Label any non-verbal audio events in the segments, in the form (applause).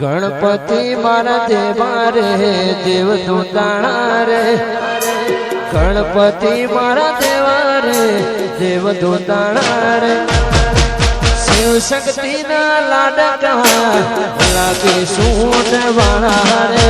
ગણપતિ મારા દેવા રે દેવ દૂતાણા રે. ગણપતિ મારા દેવા રે દેવ દૂતાણા રે. શિવ શક્તિ ના લાડકા લાગે સૂટ વાળા રે.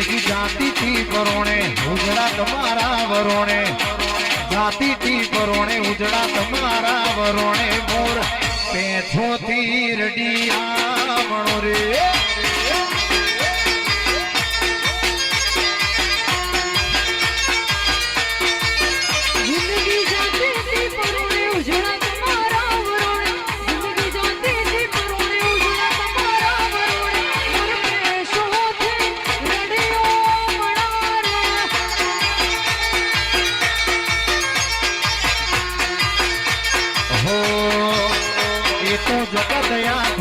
જિંદગી જાતી થી પરોણે ઉજડા તમારા વરોણે. જાતી થી પરોણે ઉજડા તમારા વરોણે. મોર પેથો થી રડિયા મણો રે.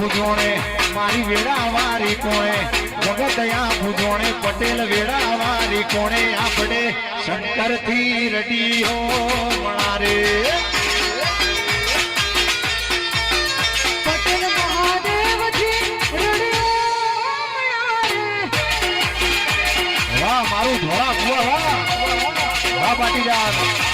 ભુજોણે મારી વેડા વારી કોણે જગત આ પૂજોણે પટેલ વેડા વારી કોણે આપણે શંકરથી રડી હો વાહ મારું ધોળા કુવા વાહ. વાહ પાટીદાર.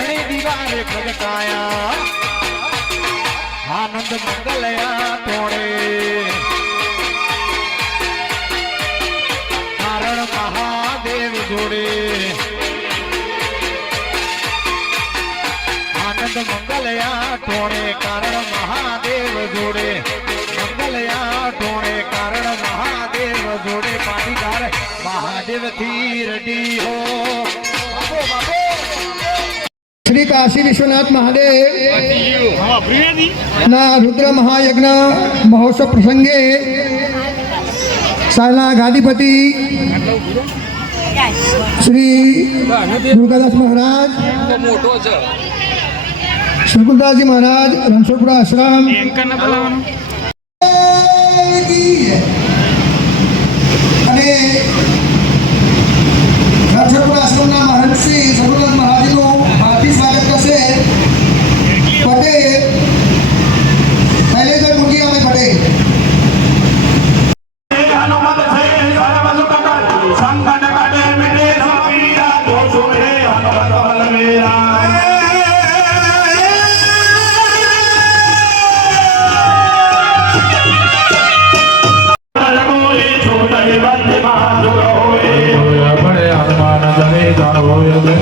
ખૂણે છે ઘણી દીવારે પ્રગટાયા આનંદ મંગલયા તોડે કારણ મહાદેવ જોડે આનંદ મંગલયા ટોણે કારણ મહાદેવ જોડે મંગલયા ટોણે કારણ મહાદેવ જોડે પાટીદાર મહાદેવથી શ્રી કાશી વિશ્વનાથ મહાદેવ ના રુદ્ર મહાયજ્ઞ મહોત્સવ પ્રસંગે સાયલા ગાદીપતિ શ્રી દુર્ગાદાસ મહારાજ શંકુદાસજી મહારાજ રણછોડપુરા આશ્રમ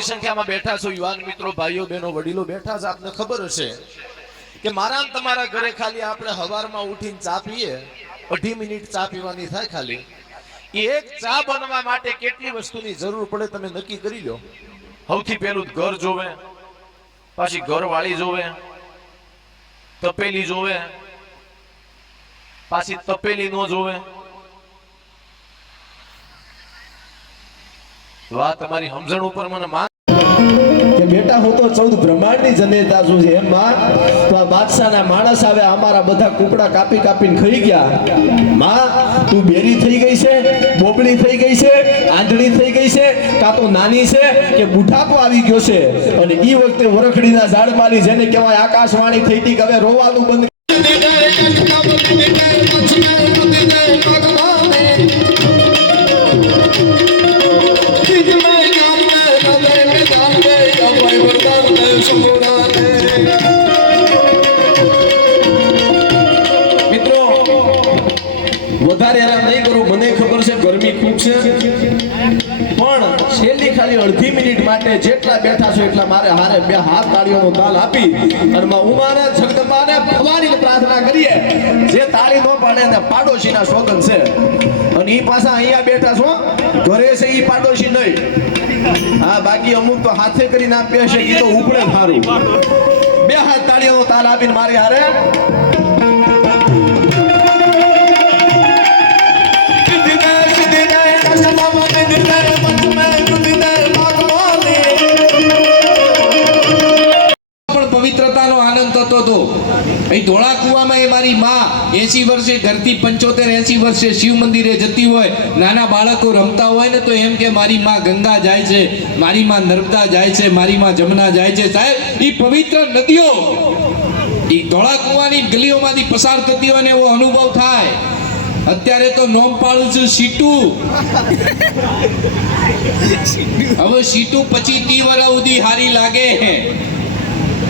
મોટી સંખ્યામાં બેઠા છો, યુવાન મિત્રો, ભાઈઓ, બહેનો, વડીલો, બેઠા છે, આપને ખબર હશે કે મારા તમારા ઘરે ખાલી આપણે હવારમાં ઉઠીને ચા પીએ, અઢી મિનિટ ચા પીવાની થાય ખાલી. એક ચા બનવા માટે કેટલી વસ્તુની જરૂર પડે તમે નક્કી કરી લો. સૌથી પહેલું ઘર જોવે, પાછી ઘરવાળી જોવે, તપેલી જોવે, પાછી તપેલી નો જોવે. વાત તમારી સમજણ ઉપર મને માન બેટા હું તો ચૌદ બ્રહ્માંડની જનેતા છું. એમ માં તો આ બાદશાહના માણસ આવે, અમારા બધા કુકડા કાપી કાપીને ખાઈ ગયા. માં, તું બેરી થઈ ગઈ છે, બોબડી થઈ ગઈ છે, આંધળી થઈ ગઈ છે, કાં તો નાની છે કે બુઢાપો આવી ગયો છે? અને ઈ વખતે વરખડીના ઝાડમાલી જેને કહેવાય આકાશવાણી થઈ હતી કે હવે રોવાનું બંધ છે છે. પણ છેલ્લી ખાલી અડધી મિનિટ માટે જેટલા બેઠા છો એટલા મારે હારે બે હાથ તાળીઓનો તાલ આપી અને ઉમાને, જગદંબાને ભગવાનની પ્રાર્થના કરીએ. જે તાળી ન પાડે ને પાડોશીના સ્વગન છે. અને ઈ પાછા અહીંયા બેઠા છો. ઘરે છે ઈ પાડોશી નહીં. હા, બાકી અમુક તો હાથે કરીને આપીએ છે, ઈ તો ઉપડે સારું બે હાથ તાળીઓનો તાલ આપીને મારી હારે થતો હતો. અહીં ધોળા કુવામાં એ મારી માં એસી વર્ષે ઘરથી પંચોતેર એસી વર્ષે શિવ મંદિરે જતી હોય નાના બાળકો રમતા હોય ને તો એમ કે મારી માં ગંગા જાય છે મારી માં નર્મદા જાય છે મારી માં જમના જાય છે. સાહેબ એ પવિત્ર નદીઓ. એ ધોળા કુવાની ગલીઓમાંથી પસાર થતી હોય ને એવો અનુભવ થાય. અત્યારે તો નોમ પાડું છું સીટુ (laughs) હવે સીટુ પછી તી વરા સુધી હારી લાગે.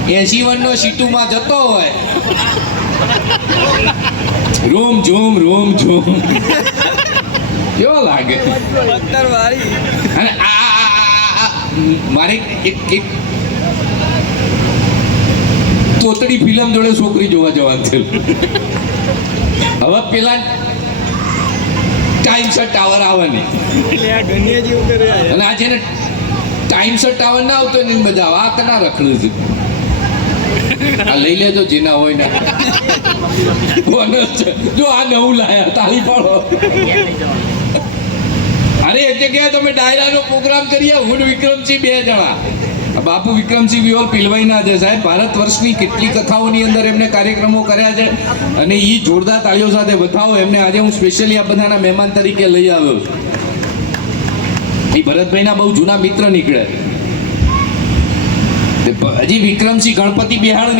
એસી સીટુમાં જતો હોય. રૂમ ઝૂમ રૂમ ઝૂમ. કેવો લાગે? મારે એક તોતડી ફિલ્મ જોડે છોકરી જોવા જવાનું છે. હવે પેલા ટાઈમસર ટાવર આવે ને. અને આ જેને ટાઈમસર ટાવર ના આવતો ને આવે. આ કના રખડું છે. આ લઈ લેજો, જીના હોય ને. જો. આ નવું લાયા, તાળી પાડો અરે એક જગ્યાએ તમે ડાયરાનો પ્રોગ્રામ કરીએ હું વિક્રમસિંહ બે જણા. બાપુ વિક્રમસિંહ વિયોલ પિલવાઈના છે સાહેબ, ભારત વર્ષની કેટલી કથાઓની અંદર એમને કાર્યક્રમો કર્યા છે અને એ જોરદાર તાળીઓ સાથે બતાવો એમને આજે હું સ્પેશિયલી આ બધાના મહેમાન તરીકે લઈ આવ્યો છું. એ ભરતભાઈના બહુ જૂના મિત્ર નીકળે. હજી વિક્રમસિંહ ગણપતિ બિહાર